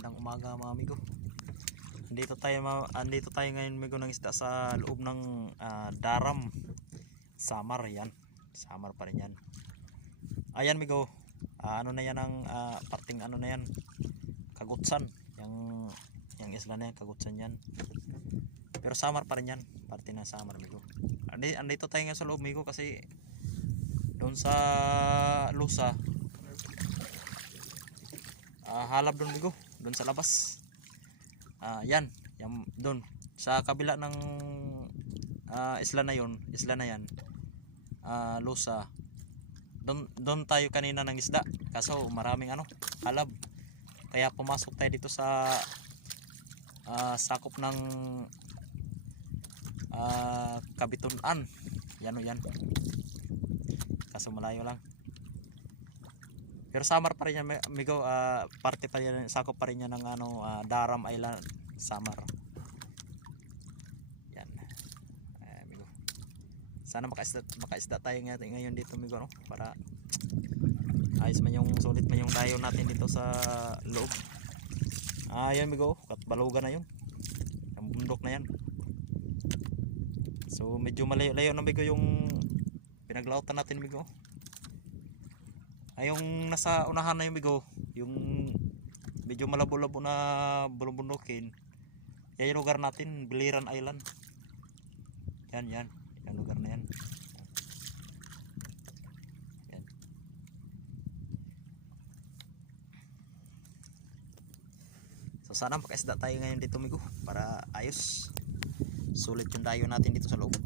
Magandang umaga mga amigo. Andito tayo ngayon amigo ng isda sa loob ng daram. Samar yan. Samar pa rin yan. Ayan amigo. Ano na yan ang parting ano na yan. Kagutsan. Yung isla na yan, kagutsan yan. Pero samar pa rin yan. Parte ng samar amigo. Andito tayo ngayon sa loob amigo kasi doon sa lusa halab doon amigo, doon sa labas. Yan doon sa kabila ng isla na yan, lusa. Doon tayo kanina ng isda kaso maraming halab, kaya pumasok tayo dito sa sakop ng Kabitunan. Yan kaso malayo lang. Pero Samar pa rin yan amigo, parte pa rin, sakop pa rin yan ng Daram Island, Samar. Yan. Amigo. Sana makaisda tayo ngayon dito amigo, para ayos man yung sulit man yung dayo natin dito sa loob. Yan amigo, Katbalugan na yun. Yung bundok na yan. So medyo malayo-layo na amigo yung pinaglautan natin amigo. Yung nasa unahan na yung amigo, yung medyo malabo-labo na bulong-bundukin. Yan yung lugar natin, Biliran Island. Yan yung lugar na yan. Yan. So sana makaisda tayo ngayon dito amigo, para ayos. Sulit yung dayo natin dito sa loob.